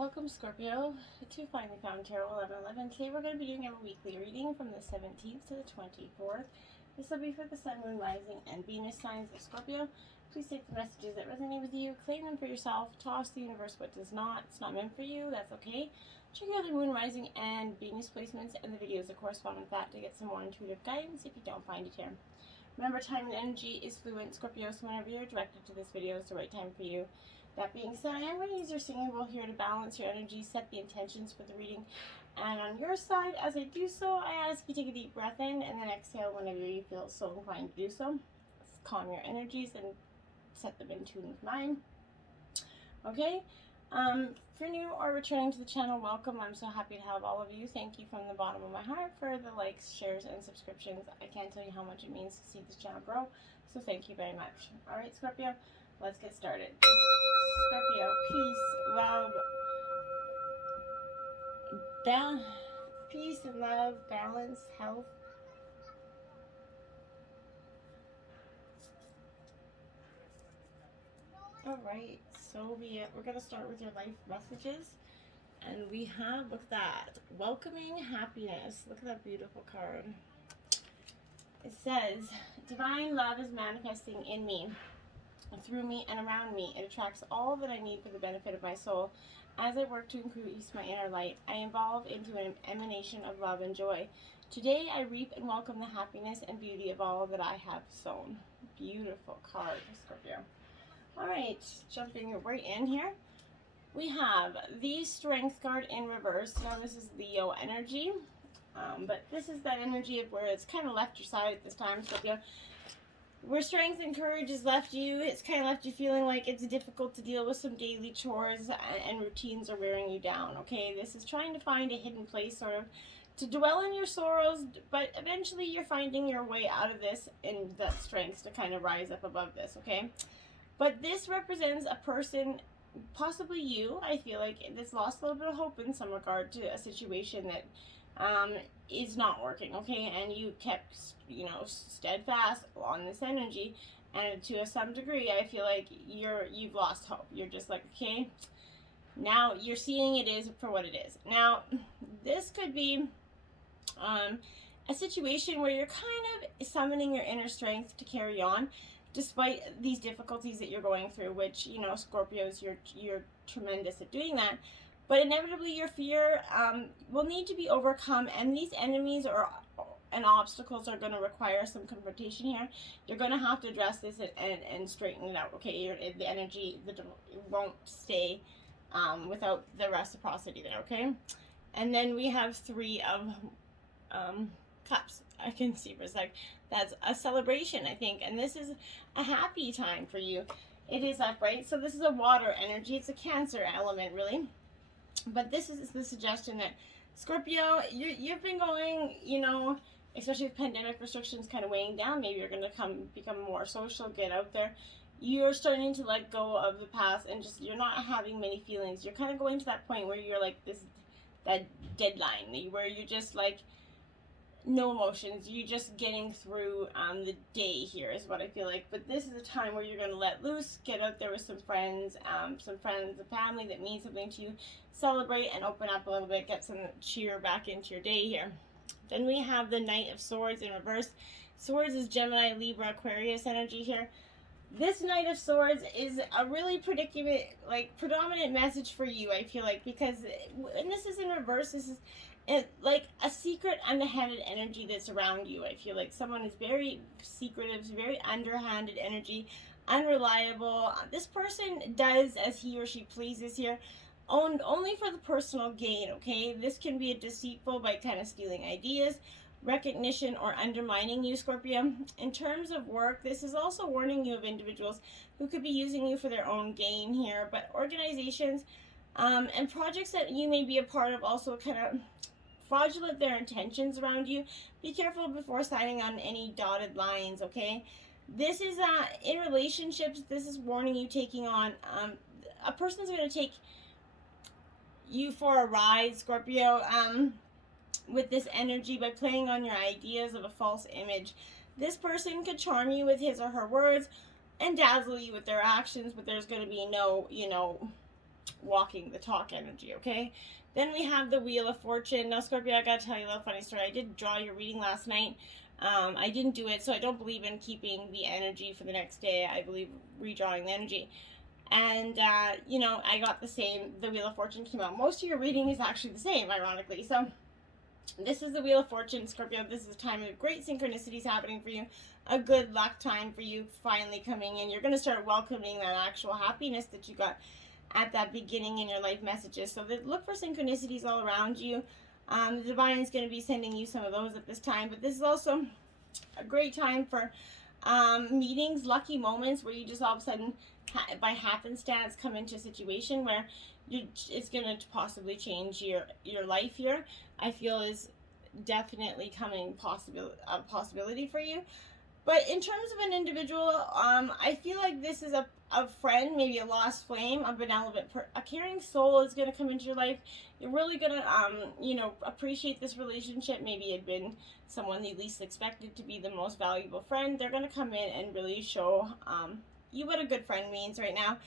Welcome, Scorpio, to Finally Found Tarot 1111. Today we're going to be doing a weekly reading from the 17th to the 24th. This will be for the Sun, Moon, Rising, and Venus signs of Scorpio. Please take the messages that resonate with you, claim them for yourself, toss the universe what does not. It's not meant for you, that's okay. Check out the Moon, Rising, and Venus placements and the videos that correspond with that to get some more intuitive guidance if you don't find it here. Remember, time and energy is fluent, Scorpio, so whenever you're directed to this video, it's the right time for you. That being said, I am going to use your singing bowl here to balance your energy, set the intentions for the reading. And on your side, as I do so, I ask you take a deep breath in and then exhale whenever you feel so inclined to do so. Let's calm your energies and set them in tune with mine. Okay? For new or returning to the channel, welcome. I'm so happy to have all of you. Thank you from the bottom of my heart for the likes, shares, and subscriptions. I can't tell you how much it means to see this channel grow, so thank you very much. Alright, Scorpio, let's get started. Scorpio, peace and love, balance, health. Alright, so we're going to start with your life messages. And we have, look at that, welcoming happiness. Look at that beautiful card. It says, divine love is manifesting in me, through me, and around me. It attracts all that I need for the benefit of my soul. As I work to increase my inner light, I evolve into an emanation of love and joy. Today I reap and welcome the happiness and beauty of all that I have sown. Beautiful card, Scorpio. Alright, jumping right in here. We have the Strength card in reverse. Now this is Leo energy. But this is that energy of where it's kind of left your side at this time, Scorpio. Where strength and courage has left you, it's kind of left you feeling like it's difficult to deal with some daily chores and routines are wearing you down, okay? This is trying to find a hidden place, sort of, to dwell in your sorrows, but eventually you're finding your way out of this and that strength to kind of rise up above this, okay? But this represents a person, possibly you, I feel like, that's lost a little bit of hope in some regard to a situation that is not working, okay? And you kept, steadfast on this energy, and to some degree, I feel like you've lost hope. You're just like, okay, now you're seeing it is for what it is. Now, this could be a situation where you're kind of summoning your inner strength to carry on, despite these difficulties that you're going through, which, Scorpios, you're tremendous at doing that. But inevitably, your fear will need to be overcome, and these enemies and obstacles are going to require some confrontation here. You're going to have to address this and straighten it out, okay? The energy won't stay without the reciprocity there, okay? And then we have 3 of cups. I can see for a sec. That's a celebration, I think, and this is a happy time for you. It is upright, so this is a water energy. It's a Cancer element, really. But this is the suggestion that, Scorpio, you've been going, especially with pandemic restrictions kind of weighing down. Maybe you're going to become more social, get out there. You're starting to let go of the past and just, you're not having many feelings. You're kind of going to that point where you're like that deadline, where you're just like, no emotions, you're just getting through the day here is what I feel like. But this is a time where you're going to let loose, get out there with some friends, a family that means something to you, celebrate and open up a little bit, get some cheer back into your day here. Then we have the Knight of Swords in reverse. Swords is Gemini, Libra, Aquarius energy here. This Knight of Swords is a really predominant message for you, I feel like, because, and this is in reverse, this is like a secret, underhanded energy that's around you. I feel like someone is very secretive, very underhanded energy, unreliable. This person does as he or she pleases here, owned only for the personal gain, okay? This can be a deceitful by kind of stealing ideas, recognition, or undermining you, Scorpio. In terms of work, this is also warning you of individuals who could be using you for their own gain here, but organizations and projects that you may be a part of also kind of fraudulent their intentions around you. Be careful before signing on any dotted lines, okay? This is in relationships, this is warning you taking on a person's going to take you for a ride, Scorpio, with this energy by playing on your ideas of a false image. This person could charm you with his or her words and dazzle you with their actions, but there's going to be no, walking the talk energy, okay? Then we have the Wheel of Fortune. Now, Scorpio, I gotta tell you a little funny story. I did draw your reading last night. I didn't do it, so I don't believe in keeping the energy for the next day. I believe redrawing the energy. And, you know, I got the same. The Wheel of Fortune came out. Most of your reading is actually the same, ironically. So, this is the Wheel of Fortune, Scorpio. This is a time of great synchronicities happening for you. A good luck time for you finally coming in. You're going to start welcoming that actual happiness that you got at that beginning in your life messages. So look for synchronicities all around you. The divine is going to be sending you some of those at this time. But this is also a great time for meetings, lucky moments where you just all of a sudden, by happenstance, come into a situation where it's going to possibly change your life here. I feel is definitely coming a possibility for you. But in terms of an individual, I feel like this is a friend, maybe a lost flame, a benevolent, a caring soul is going to come into your life. You're really going to, you know, appreciate this relationship. Maybe it had been someone you least expected to be the most valuable friend. They're going to come in and really show you what a good friend means right now.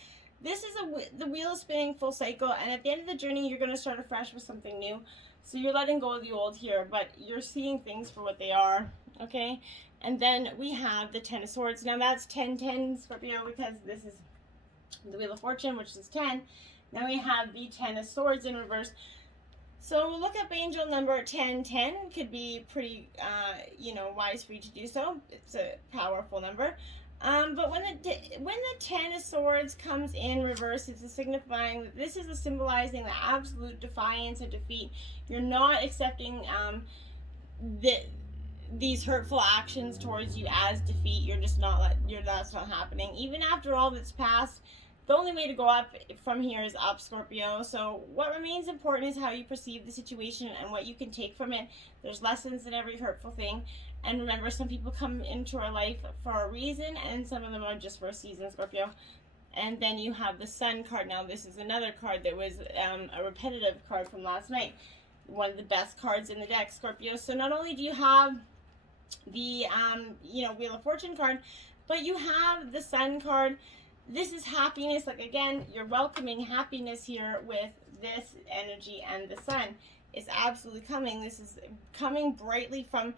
This is the wheel is spinning full cycle, and at the end of the journey, you're going to start afresh with something new. So you're letting go of the old here, but you're seeing things for what they are, okay? And then we have the Ten of Swords. Now that's 10-10, Scorpio, because this is the Wheel of Fortune, which is 10. Then we have the Ten of Swords in reverse. So look up angel number 1010. Could be pretty, you know, wise for you to do so. It's a powerful number. But when the Ten of Swords comes in reverse, it's a signifying that this is a symbolizing the absolute defiance of defeat. You're not accepting these hurtful actions towards you as defeat. You're just not that's not happening. Even after all that's passed, the only way to go up from here is up, Scorpio. So what remains important is how you perceive the situation and what you can take from it. There's lessons in every hurtful thing. And remember, some people come into our life for a reason, and some of them are just for a season, Scorpio. And then you have the Sun card. Now, this is another card that was a repetitive card from last night. One of the best cards in the deck, Scorpio. So not only do you have the, you know, Wheel of Fortune card, but you have the Sun card. This is happiness. Like, again, you're welcoming happiness here with this energy, and the Sun is absolutely coming. This is coming brightly from,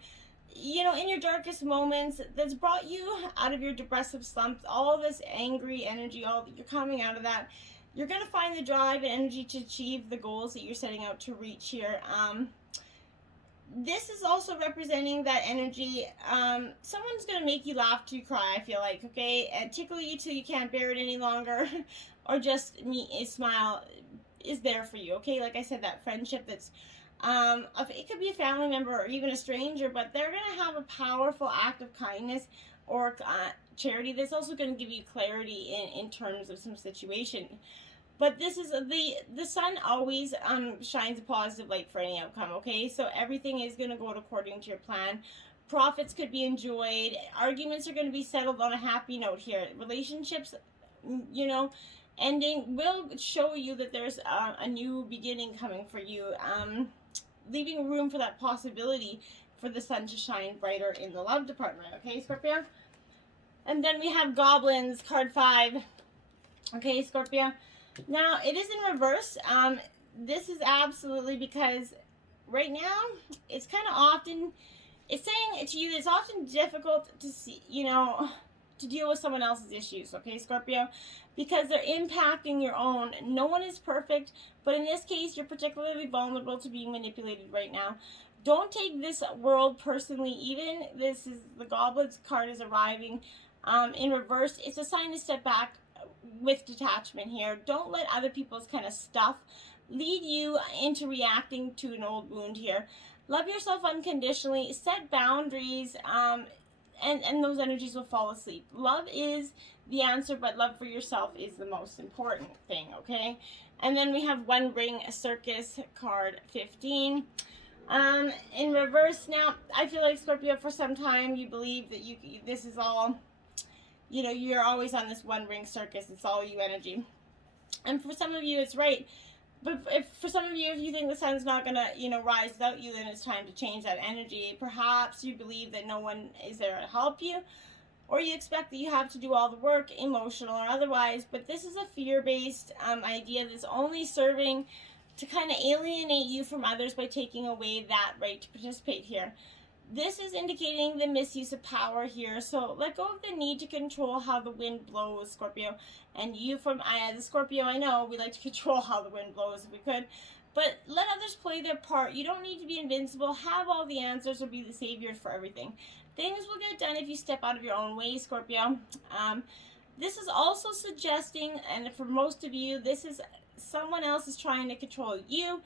you know, in your darkest moments, that's brought you out of your depressive slumps, all this angry energy, you're coming out of that. You're going to find the drive and energy to achieve the goals that you're setting out to reach here. This is also representing that energy. Someone's going to make you laugh to cry, I feel like, okay? And tickle you till you can't bear it any longer, or just a smile is there for you, okay? Like I said, that friendship that's, it could be a family member or even a stranger, but they're going to have a powerful act of kindness or charity that's also going to give you clarity in terms of some situation. But this is the Sun always shines a positive light for any outcome, okay? So everything is going to go according to your plan. Profits could be enjoyed. Arguments are going to be settled on a happy note here. Relationships, you know, ending will show you that there's a new beginning coming for you. Leaving room for that possibility for the Sun to shine brighter in the love department, okay, Scorpio? And then we have Goblins, card 5. Okay, Scorpio. Now, it is in reverse. This is absolutely because right now, it's kind of often, it's saying to you that it's often difficult to see, you know, to deal with someone else's issues, okay, Scorpio? Because they're impacting your own. No one is perfect, but in this case, you're particularly vulnerable to being manipulated right now. Don't take this world personally. Even this is the Goblet's card is arriving in reverse. It's a sign to step back with detachment here. Don't let other people's kind of stuff lead you into reacting to an old wound here. Love yourself unconditionally. Set boundaries, and those energies will fall asleep. Love is the answer, but love for yourself is the most important thing, okay? And then we have One Ring Circus, card 15. In reverse now, I feel like, Scorpio, for some time you believe that this is all, you know, you're always on this one ring circus. It's all you energy. And for some of you, it's right. But for some of you, if you think the Sun's not going to, you know, rise without you, then it's time to change that energy. Perhaps you believe that no one is there to help you. or you expect that you have to do all the work, emotional or otherwise. But this is a fear-based idea that's only serving to kind of alienate you from others by taking away that right to participate here. This is indicating the misuse of power here. So let go of the need to control how the wind blows, Scorpio. And you from the Scorpio, I know we like to control how the wind blows if we could. But let others play their part. You don't need to be invincible, have all the answers, or be the savior for everything. Things will get done if you step out of your own way, Scorpio. This is also suggesting, and for most of you, this is someone else is trying to control you.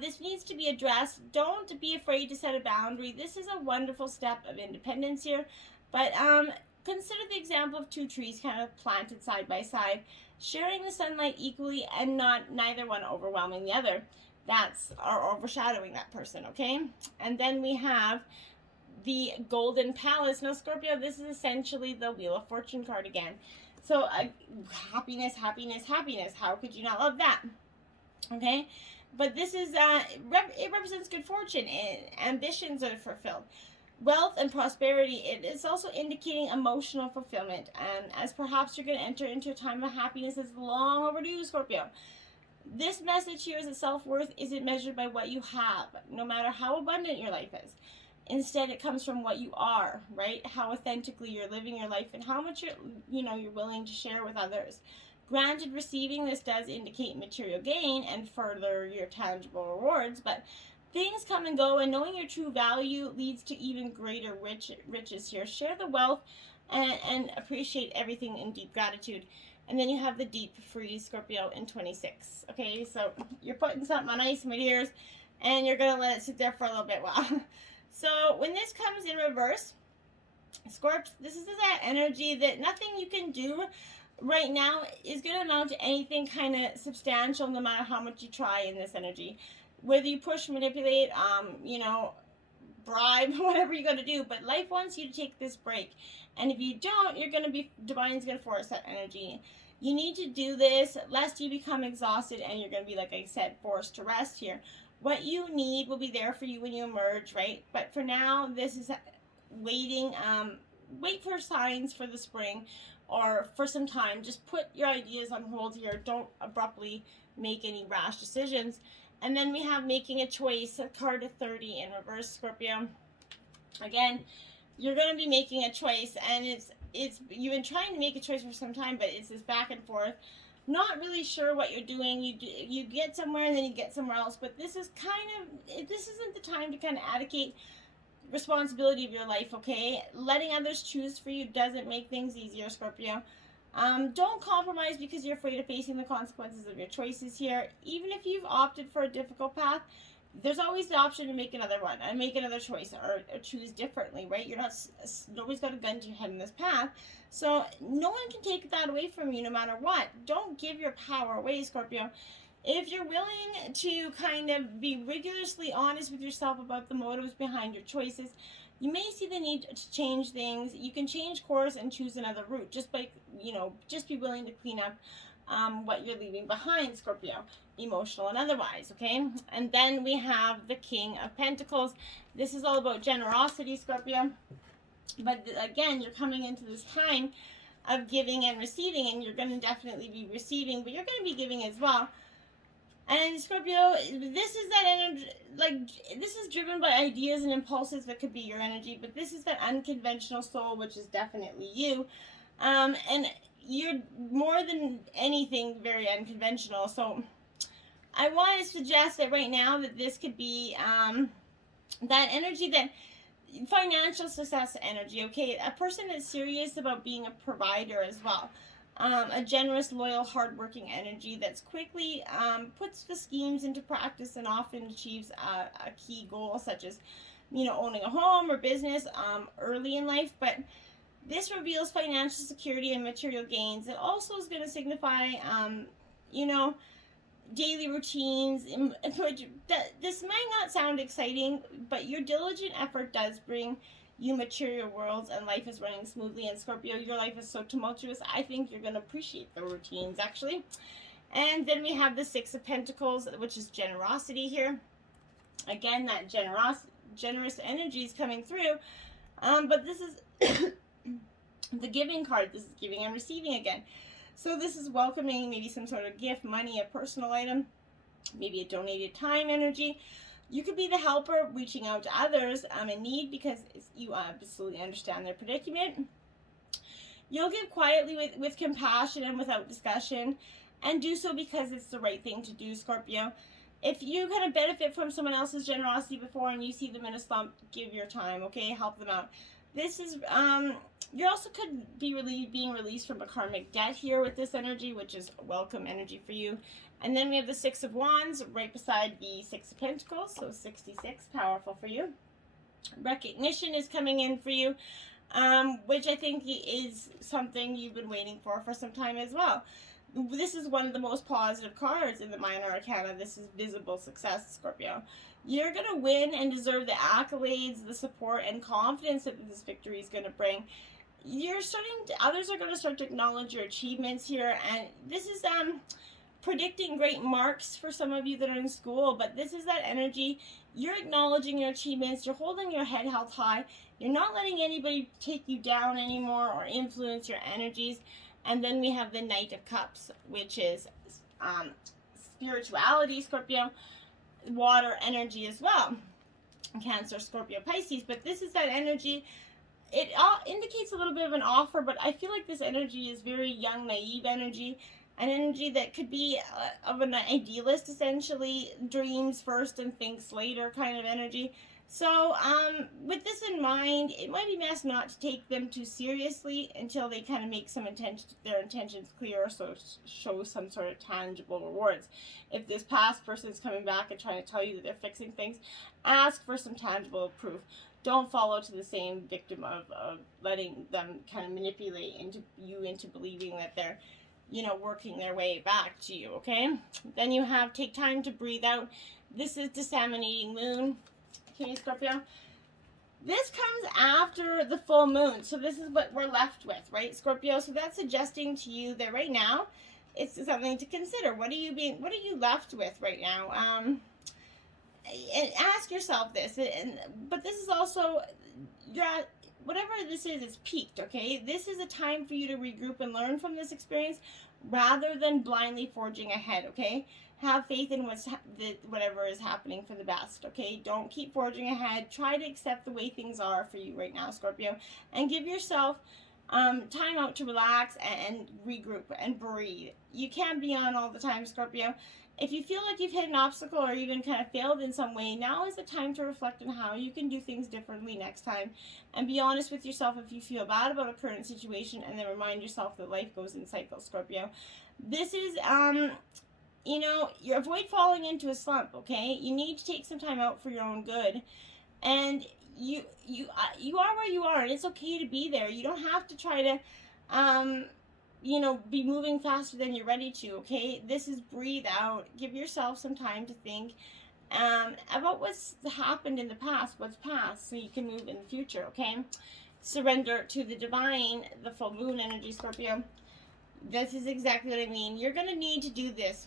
This needs to be addressed. Don't be afraid to set a boundary. This is a wonderful step of independence here. But consider the example of two trees kind of planted side by side, sharing the sunlight equally and neither one overwhelming the other. That's or overshadowing that person, okay? And then we have the Golden Palace. Now, Scorpio, this is essentially the Wheel of Fortune card again. So happiness, happiness, happiness. How could you not love that? Okay? But this is, it represents good fortune and ambitions are fulfilled. Wealth and prosperity. It is also indicating emotional fulfillment. And as perhaps you're going to enter into a time of happiness that's long overdue, Scorpio. This message here is that self-worth isn't measured by what you have, no matter how abundant your life is. Instead, it comes from what you are, right? How authentically you're living your life and how much you're willing to share with others. Granted, receiving this does indicate material gain and further your tangible rewards, but things come and go, and knowing your true value leads to even greater riches here. Share the wealth and appreciate everything in deep gratitude. And then you have the deep freeze, Scorpio, in 26. Okay, so you're putting something on ice, my dears, and you're going to let it sit there for a little bit while. So when this comes in reverse, Scorps, this is that energy that nothing you can do right now is going to amount to anything kind of substantial, no matter how much you try in this energy. Whether you push, manipulate, bribe, whatever you got to do, but life wants you to take this break. And if you don't, Divine's going to force that energy. You need to do this lest you become exhausted and you're going to be, like I said, forced to rest here. What you need will be there for you when you emerge, right? But for now, this is waiting. Wait for signs for the spring or for some time. Just put your ideas on hold here. Don't abruptly make any rash decisions. And then we have making a choice, a card of 30 in reverse, Scorpio. Again, you're going to be making a choice, and you've been trying to make a choice for some time, but it's this back and forth. Not really sure what you're doing. You get somewhere and then you get somewhere else, but this isn't the time to kind of advocate responsibility of your life, okay? Letting others choose for you doesn't make things easier, Scorpio. Don't compromise because you're afraid of facing the consequences of your choices here. Even if you've opted for a difficult path, there's always the option to make another one and make another choice or choose differently, right? Nobody's got a gun to your head in this path. So no one can take that away from you no matter what. Don't give your power away, Scorpio. If you're willing to kind of be rigorously honest with yourself about the motives behind your choices, you may see the need to change things. You can change course and choose another route. Just be willing to clean up what you're leaving behind, Scorpio, emotional and otherwise, okay? And then we have the King of Pentacles. This is all about generosity, Scorpio. But again, you're coming into this time of giving and receiving, and you're going to definitely be receiving, but you're going to be giving as well. And Scorpio, this is that energy, this is driven by ideas and impulses that could be your energy, but this is that unconventional soul, which is definitely you. And you're more than anything very unconventional. So I want to suggest that right now that this could be that energy, that financial success energy, okay? A person that's serious about being a provider as well. A generous, loyal, hardworking energy that's quickly puts the schemes into practice and often achieves a key goal, such as, owning a home or business early in life. But this reveals financial security and material gains. It also is going to signify, daily routines. This might not sound exciting, but your diligent effort does bring you material worlds, and life is running smoothly. And Scorpio, your life is so tumultuous, I think you're going to appreciate the routines, actually. And then we have the Six of Pentacles, which is generosity here. Again, that generous energy is coming through. But this is The giving card, this is giving and receiving again. So this is welcoming maybe some sort of gift, money, a personal item, maybe a donated time energy. You could be the helper reaching out to others in need because you absolutely understand their predicament. You'll give quietly with compassion and without discussion, and do so because it's the right thing to do, Scorpio. If you kind of benefit from someone else's generosity before and you see them in a slump, give your time, okay? Help them out. This is, you also could be being released from a karmic debt here with this energy, which is welcome energy for you. And then we have the Six of Wands right beside the Six of Pentacles, so 66, powerful for you. Recognition is coming in for you, which I think is something you've been waiting for some time as well. This is one of the most positive cards in the Minor Arcana. This is visible success, Scorpio. You're going to win and deserve the accolades, the support, and confidence that this victory is going to bring. Others are going to start to acknowledge your achievements here, and this is predicting great marks for some of you that are in school, but this is that energy. You're acknowledging your achievements, you're holding your head held high, you're not letting anybody take you down anymore or influence your energies. And then we have the Knight of Cups, which is spirituality, Scorpio, water energy as well, Cancer, Scorpio, Pisces. But this is that energy. It indicates a little bit of an offer, but I feel like this energy is very young, naive energy, an energy that could be of an idealist, essentially, dreams first and thinks later kind of energy. So with this in mind, it might be best not to take them too seriously until they kind of make their intentions clear, so show some sort of tangible rewards. If this past person is coming back and trying to tell you that they're fixing things, ask for some tangible proof. Don't follow to the same victim of letting them kind of manipulate into believing that they're, working their way back to you, okay? Then you have take time to breathe out. This is disseminating moon. Okay, Scorpio. This comes after the full moon, so this is what we're left with, right, Scorpio? So that's suggesting to you that right now, it's something to consider. What are you left with right now? And ask yourself this. But this is also whatever this is, it's peaked. Okay, this is a time for you to regroup and learn from this experience, rather than blindly forging ahead. Okay. Have faith in whatever is happening for the best, okay? Don't keep forging ahead. Try to accept the way things are for you right now, Scorpio. And give yourself time out to relax and regroup and breathe. You can't be on all the time, Scorpio. If you feel like you've hit an obstacle or even kind of failed in some way, now is the time to reflect on how you can do things differently next time. And be honest with yourself if you feel bad about a current situation, and then remind yourself that life goes in cycles, Scorpio. This is... you avoid falling into a slump, okay? You need to take some time out for your own good. And you are where you are, and it's okay to be there. You don't have to try to, be moving faster than you're ready to, okay? This is breathe out. Give yourself some time to think about what's happened in the past, what's past, so you can move in the future, okay? Surrender to the divine, the full moon energy, Scorpio. This is exactly what I mean. You're going to need to do this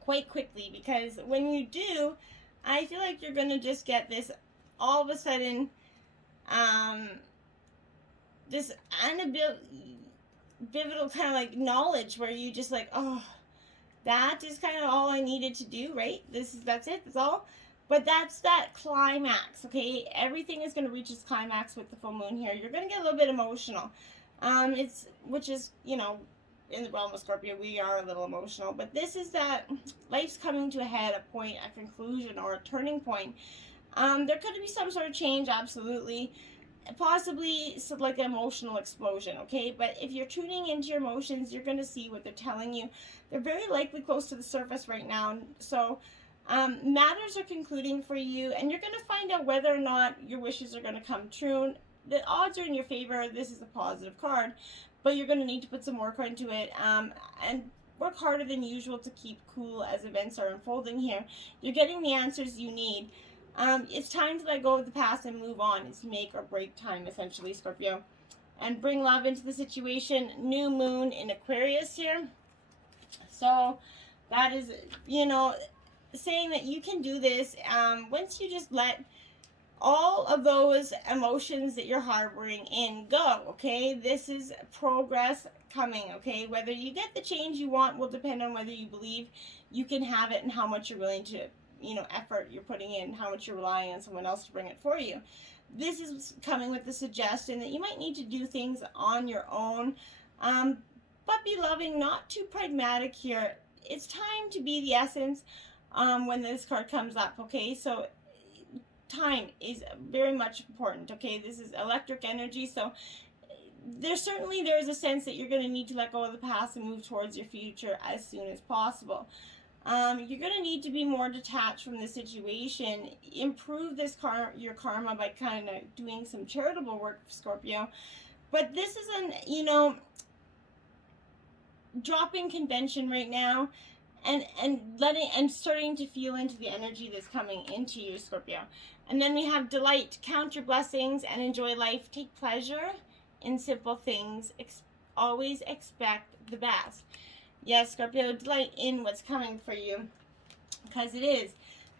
quite quickly, because when you do, I feel like you're going to just get this all of a sudden this pivotal kind of like knowledge where you just like, oh, that is kind of all I needed to do, right? That's it, that's all. But that's that climax, okay? Everything is going to reach its climax with the full moon here. You're going to get a little bit emotional, which is, in the realm of Scorpio, we are a little emotional, but this is that life's coming to a head, a point, a conclusion, or a turning point. There could be some sort of change, absolutely, possibly like an emotional explosion, okay? But if you're tuning into your emotions, you're going to see what they're telling you. They're very likely close to the surface right now, so matters are concluding for you, and you're going to find out whether or not your wishes are going to come true. The odds are in your favor. This is a positive card, but you're going to need to put some work into it and work harder than usual to keep cool as events are unfolding here. You're getting the answers you need. It's time to let go of the past and move on. It's make or break time, essentially, Scorpio. And bring love into the situation. New moon in Aquarius here. So that is, saying that you can do this. Once you just let all of those emotions that you're harboring in, go, okay? This is progress coming, okay? Whether you get the change you want will depend on whether you believe you can have it and how much you're willing to, effort you're putting in, how much you're relying on someone else to bring it for you. This is coming with the suggestion that you might need to do things on your own, but be loving, not too pragmatic here. It's time to be the essence when this card comes up, okay? So time is very much important, okay? This is electric energy, so there's a sense that you're going to need to let go of the past and move towards your future as soon as possible. You're going to need to be more detached from the situation. Improve your karma by kind of doing some charitable work, Scorpio. But this is dropping convention right now, and starting to feel into the energy that's coming into you, Scorpio. And then we have delight. Count your blessings and enjoy life. Take pleasure in simple things. Always expect the best. Yes, Scorpio, delight in what's coming for you, because it is.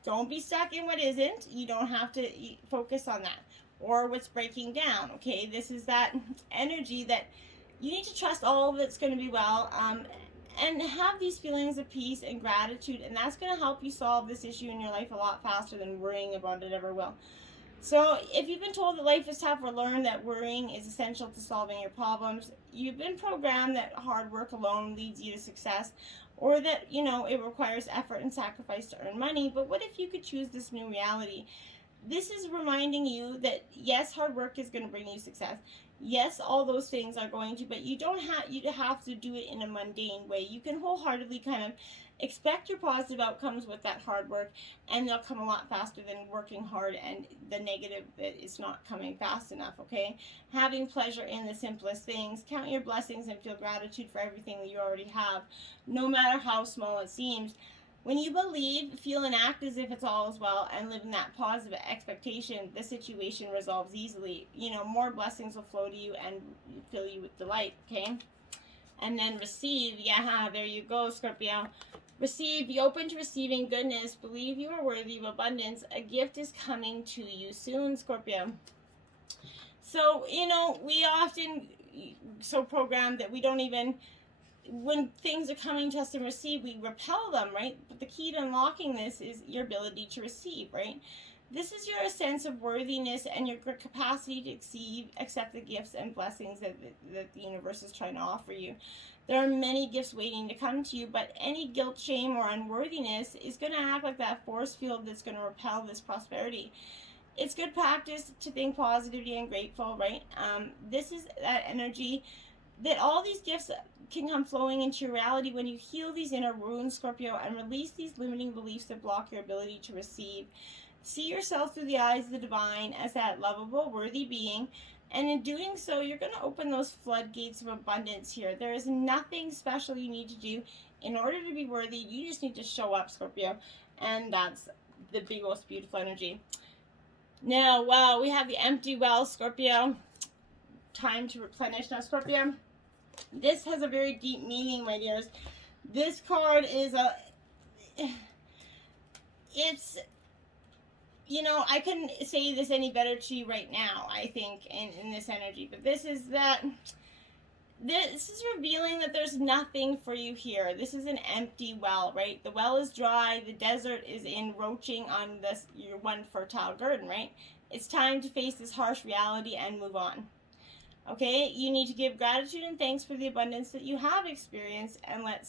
Don't be stuck in what isn't. You don't have to focus on that or what's breaking down, okay? This is that energy that you need to trust all of it's going to be well, and have these feelings of peace and gratitude, and that's going to help you solve this issue in your life a lot faster than worrying about it ever will. So if you've been told that life is tough, or learned that worrying is essential to solving your problems, you've been programmed that hard work alone leads you to success, or that, it requires effort and sacrifice to earn money. But what if you could choose this new reality? This is reminding you that, yes, hard work is going to bring you success. Yes, all those things are going to, but you don't have to do it in a mundane way. You can wholeheartedly kind of expect your positive outcomes with that hard work, and they'll come a lot faster than working hard and the negative that is not coming fast enough, okay? Having pleasure in the simplest things. Count your blessings and feel gratitude for everything that you already have, no matter how small it seems. When you believe, feel, and act as if it's all is well, and live in that positive expectation, the situation resolves easily. More blessings will flow to you and fill you with delight, okay? And then receive. Yeah, there you go, Scorpio. Receive. Be open to receiving goodness. Believe you are worthy of abundance. A gift is coming to you soon, Scorpio. So, we often so programmed that we don't even, when things are coming to us to receive, we repel them, right? But the key to unlocking this is your ability to receive, right? This is your sense of worthiness and your capacity to accept the gifts and blessings that the universe is trying to offer you. There are many gifts waiting to come to you, but any guilt, shame, or unworthiness is going to act like that force field that's going to repel this prosperity. It's good practice to think positively and grateful, right? This is that energy that all these gifts can come flowing into your reality when you heal these inner wounds, Scorpio, and release these limiting beliefs that block your ability to receive. See yourself through the eyes of the divine as that lovable, worthy being, and in doing so, you're going to open those floodgates of abundance here. There is nothing special you need to do in order to be worthy. You just need to show up, Scorpio, and that's the big, most beautiful energy. Now, wow, we have the empty well, Scorpio. Time to replenish. Now, Scorpio, this has a very deep meaning, my dears. This card is I couldn't say this any better to you right now, I think, in this energy. But this is revealing that there's nothing for you here. This is an empty well, right? The well is dry. The desert is encroaching on your one fertile garden, right? It's time to face this harsh reality and move on. Okay, you need to give gratitude and thanks for the abundance that you have experienced, and let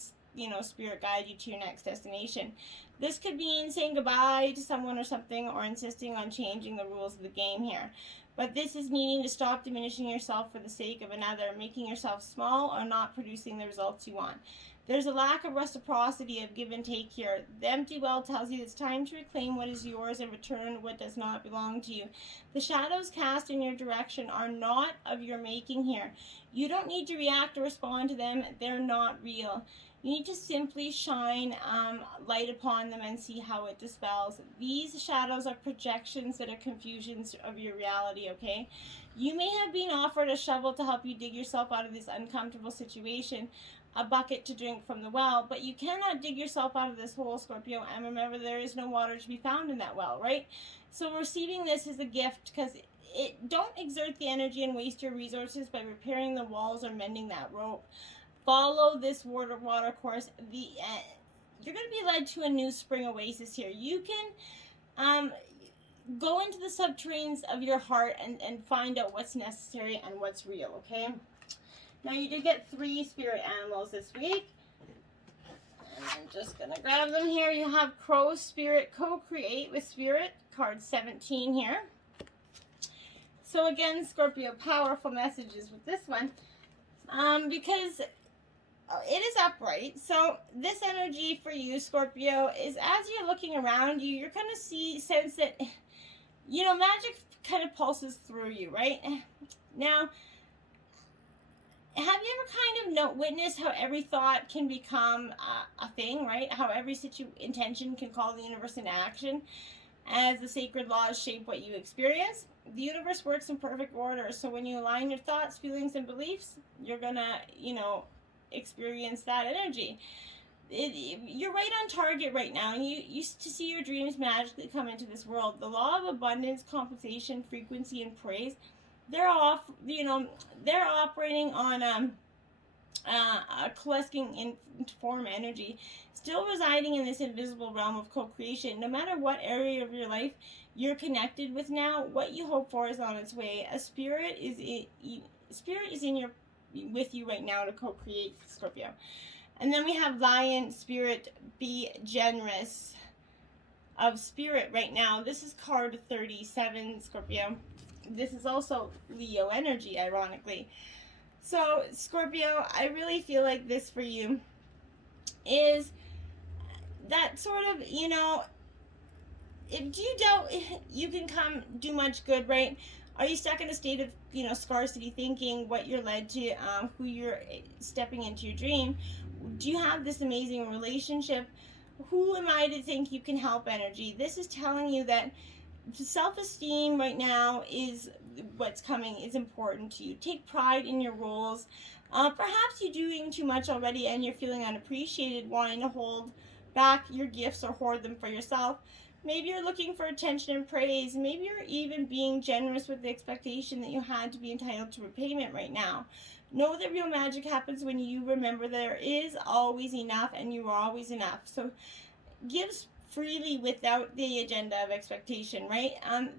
Spirit guide you to your next destination. This could mean saying goodbye to someone or something, or insisting on changing the rules of the game here. But this is meaning to stop diminishing yourself for the sake of another, making yourself small, or not producing the results you want. There's a lack of reciprocity of give and take here. The empty well tells you it's time to reclaim what is yours and return what does not belong to you. The shadows cast in your direction are not of your making here. You don't need to react or respond to them. They're not real. You need to simply shine light upon them and see how it dispels. These shadows are projections that are confusions of your reality, okay? You may have been offered a shovel to help you dig yourself out of this uncomfortable situation, a bucket to drink from the well, but you cannot dig yourself out of this hole, Scorpio, and remember, there is no water to be found in that well, right? So receiving this is a gift, because don't exert the energy and waste your resources by repairing the walls or mending that rope. Follow this water course. You're going to be led to a new spring oasis here. You can go into the subterraneans of your heart and find out what's necessary and what's real, okay? Now, you did get 3 spirit animals this week. And I'm just going to grab them here. You have Crow Spirit, Co-Create with Spirit, card 17 here. So again, Scorpio, powerful messages with this one. Because it is upright. So this energy for you, Scorpio, is as you're looking around you, you're going to sense that, you know, magic kind of pulses through you, right? Now, have you ever kind of witnessed how every thought can become a thing, right? How every intention can call the universe into action as the sacred laws shape what you experience? The universe works in perfect order, so when you align your thoughts, feelings, and beliefs, you're gonna, you know, experience that energy. You're right on target right now. You used to see your dreams magically come into this world. The law of abundance, compensation, frequency, and praise, they're operating on a coalescing form energy, still residing in this invisible realm of co-creation. No matter what area of your life you're connected with now, what you hope for is on its way. A spirit is with you right now to co-create, Scorpio. And then we have Lion Spirit, be generous of spirit right now. This is card 37, Scorpio. This is also Leo energy, ironically. So, Scorpio, I really feel like this for you is that sort of, you know, if you doubt you can come do much good, right? Are you stuck in a state of, you know, scarcity thinking, what you're led to, who you're stepping into your dream? Do you have this amazing relationship? Who am I to think you can help energy? This is telling you that self-esteem right now is what's coming, is important to you. Take pride in your roles. Perhaps you're doing too much already and you're feeling unappreciated, wanting to hold back your gifts or hoard them for yourself. Maybe you're looking for attention and praise. Maybe you're even being generous with the expectation that you had to be entitled to repayment right now. Know that real magic happens when you remember there is always enough and you are always enough. So give freely without the agenda of expectation, right?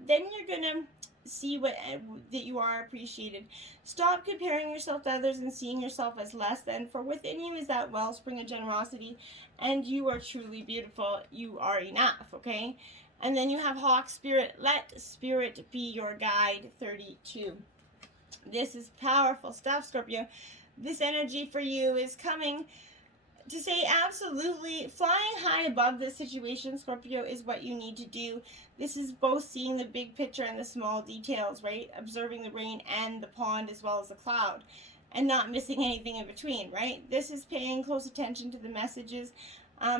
Then you're gonna see that you are appreciated. Stop comparing yourself to others and seeing yourself as less than, for within you is that wellspring of generosity, and you are truly beautiful. You are enough, okay? And then you have Hawk Spirit, let spirit be your guide, 32. This is powerful stuff, Scorpio. This energy for you is coming to say absolutely flying high above this situation, Scorpio, is what you need to do. This is both seeing the big picture and the small details, right? Observing the rain and the pond as well as the cloud and not missing anything in between, right? This is paying close attention to the messages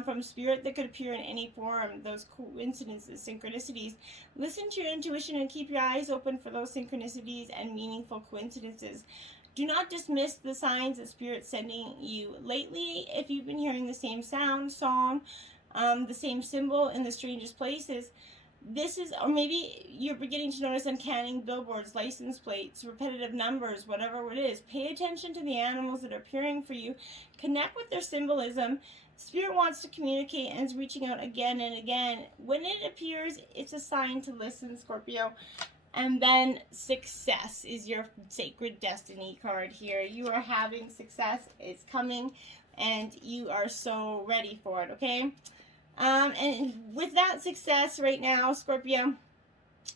from spirit that could appear in any form, those coincidences, synchronicities. Listen to your intuition and keep your eyes open for those synchronicities and meaningful coincidences. Do not dismiss the signs that Spirit's sending you. Lately, if you've been hearing the same sound, song, the same symbol in the strangest places, this is, or maybe you're beginning to notice uncanny billboards, license plates, repetitive numbers, whatever it is. Pay attention to the animals that are appearing for you. Connect with their symbolism. Spirit wants to communicate and is reaching out again and again. When it appears, it's a sign to listen, Scorpio. And then success is your sacred destiny card here. You are having success. It's coming and you are so ready for it, okay? And with that success right now, Scorpio,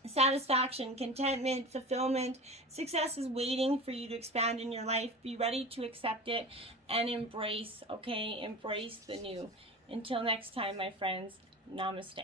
satisfaction, contentment, fulfillment, success is waiting for you to expand in your life. Be ready to accept it and embrace, okay? Embrace the new. Until next time, my friends, namaste.